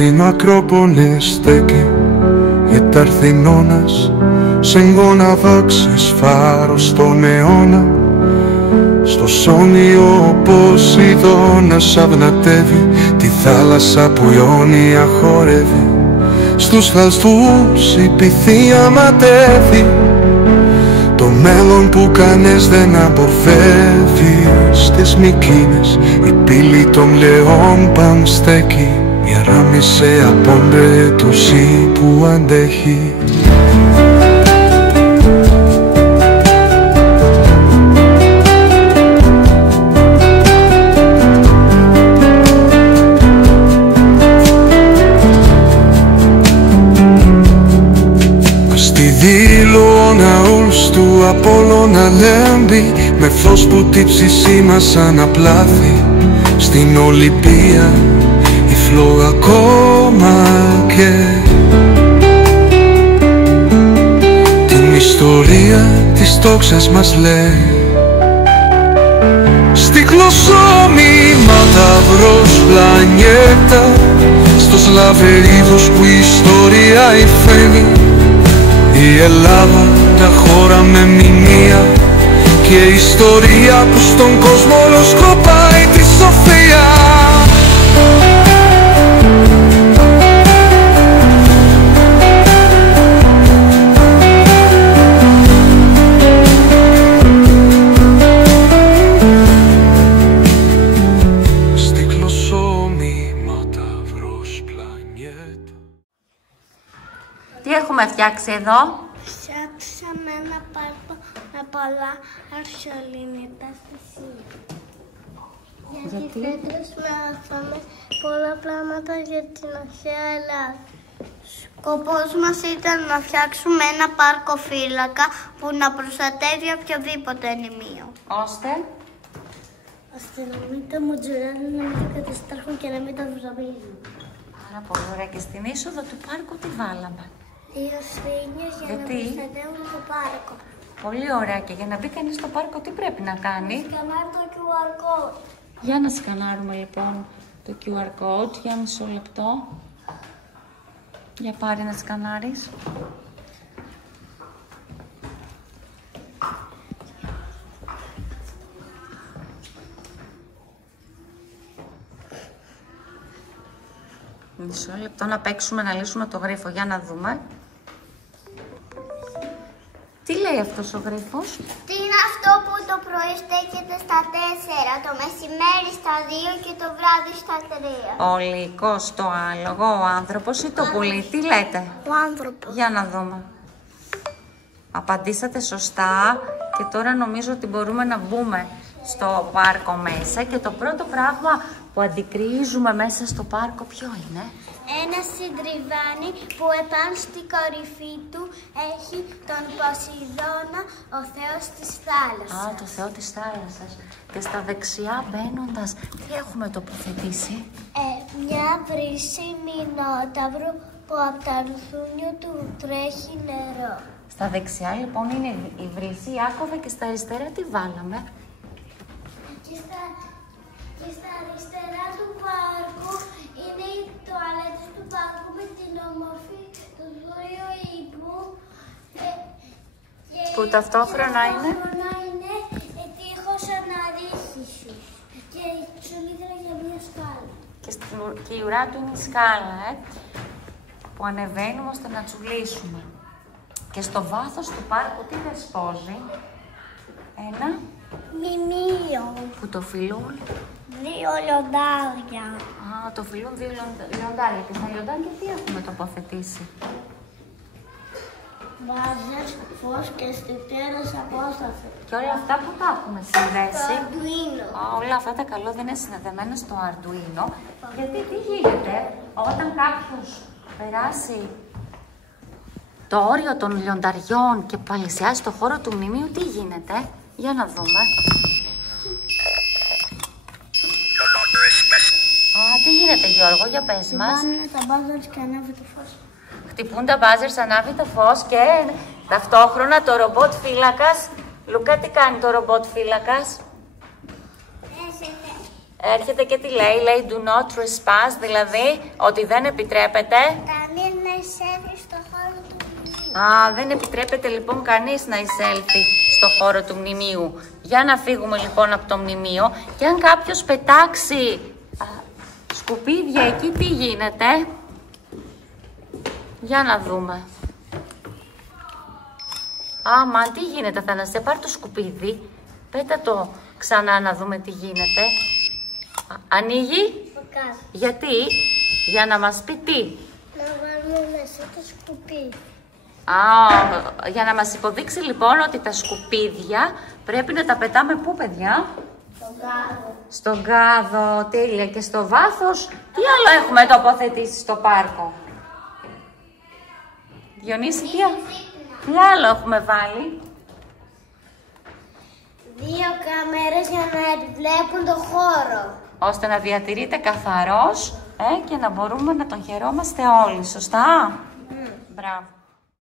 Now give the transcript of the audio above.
στην Ακρόπολη στέκει Γεταρθινώνας σε γόνα δόξης φάρος στον αιώνα. Στο σόνιο ο Ποσειδώνας αυνατεύει τη θάλασσα που Ιόνια χορεύει. Στους θαλσφούς η πυθία ματεύει το μέλλον που κανείς δεν αποφεύγει. Στις Μικίνες η πύλη των λεών παν στέκει, μια ράμισε από μπετουσί που αντέχει. Στη Δήλω ο ναούς του Απόλλωνα λέμπει με φως που τύψει μας σαν απλάθη. Στην Ολυμπία η φλόγα ακόμα και την ιστορία της τόξας μας λέει. Στη Κλωσόμη Μανταυρός πλανήτα, στους λαβερίδους που η ιστορία υφαίνει. Η Ελλάδα μια χώρα με μνημεία και ιστορία που στον κόσμο όλο σκοπάει τη σοφία. Στη Κλωσόμη Μανταυρός πλανήτα. Τι έχουμε φτιάξει εδώ? Φτιάξαμε ένα πάρκο με πολλά αρχαιολινικά στοιχεία. Γιατί φέτος μάθαμε πολλά πράγματα για την αρχαία Ελλάδα. Σκοπός μας ήταν να φτιάξουμε ένα πάρκο φύλακα που να προστατεύει οποιοδήποτε ενημείο. Ώστε να μην τα μουτζουράνουν, να μην τα καταστρέφουν και να μην τα βρωμίζουν. Πάρα πολύ ωραία. Και στην είσοδο του πάρκου τι βάλαμε? Δύο σφήνιες για να προστατεύουν το πάρκο. Πολύ ωραία. Και για να μπει κανείς στο πάρκο τι πρέπει να κάνει? Σκανάρει το QR code. Για να σκανάρουμε λοιπόν το QR code για μισό λεπτό. Για πάρε να σκανάρεις. Μισό λεπτό να παίξουμε, να λύσουμε το γρίφο. Για να δούμε. Τι λέει αυτός ο γρίφος? Τι είναι αυτό που το πρωί στέκεται στα 4, το μεσημέρι στα 2 και το βράδυ στα 3. Ο λύκος, το άλογο, ο άνθρωπος ή το πουλί? Τι λέτε? Ο άνθρωπος. Για να δούμε. Απαντήσατε σωστά και τώρα νομίζω ότι μπορούμε να μπούμε στο πάρκο μέσα και το πρώτο πράγμα που αντικρίζουμε μέσα στο πάρκο ποιο είναι? Ένα συντριβάνι που επάνω στην κορυφή του έχει τον Ποσειδώνα, ο θεός της θάλασσας. Α, το θεό της θάλασσας. Και στα δεξιά μπαίνοντας, τι έχουμε τοποθετήσει? Μια βρύση μηνόταυρου που από τα ρουθούνια του τρέχει νερό. Στα δεξιά λοιπόν είναι η βρύση Ιάκωβε και στα αριστερά τι βάλαμε? Και στα αριστερά του πάρκου είναι οι τουαλέτες του πάρκου με την όμορφη του δούριο ύπου Που ταυτόχρονα είναι τείχος αναρρίχησης και ξενήθερα για μια σκάλα. Και η ουρά του είναι η σκάλα, που ανεβαίνουμε ώστε να τσουλήσουμε. Και στο βάθος του πάρκου τι δεσπόζει? Ένα Μνημείο. που το φιλούν 2 λιοντάρια. Α, το φιλούν 2 λιοντάρια. Και στα λιοντάρια τι έχουμε τοποθετήσει? Βάζες, φως και αισθητήρες απόσταση. Και όλα αυτά που τα έχουμε συνδέσει? Το Arduino. Όλα αυτά τα καλό δεν είναι συνδεδεμένα στο Arduino. Γιατί τι γίνεται όταν κάποιος περάσει το όριο των λιονταριών και πλησιάζει το χώρο του μνημείου, τι γίνεται? Για να δούμε. Α, τι γίνεται Γιώργο, για πες μας. Χτυπάνε τα μπάζερς και ανέβει το φως. Χτυπούν τα μπάζερς, ανάβει το φως και ταυτόχρονα το ρομπότ φύλακας. Λουκά, τι κάνει το ρομπότ φύλακας? έρχεται και τι λέει do not trespass, δηλαδή ότι δεν επιτρέπεται. Κανείς να εισέλθει στο χώρο του μνημείου. Δεν επιτρέπεται λοιπόν κανείς να εισέλθει στο χώρο του μνημείου. Για να φύγουμε λοιπόν από το μνημείο και αν κάποιος πετάξει σκουπίδια εκεί, τι γίνεται? Για να δούμε. Μα τι γίνεται, Θανασία, πάρ' το σκουπίδι, πέτα το ξανά να δούμε τι γίνεται. Ανοίγει. Γιατί? Για να μας πει τι? Να βάλουμε μέσα το σκουπίδι. Για να μας υποδείξει λοιπόν ότι τα σκουπίδια πρέπει να τα πετάμε πού, παιδιά? Στον κάδο. Στον κάδο, τέλεια. Και στο βάθος, τι άλλο έχουμε τοποθετήσει στο πάρκο? Διονύση, τι άλλο έχουμε βάλει? 2 κάμερες για να επιβλέπουν το χώρο. Ώστε να διατηρείται καθαρός και να μπορούμε να τον χαιρόμαστε όλοι. Σωστά? Μπράβο.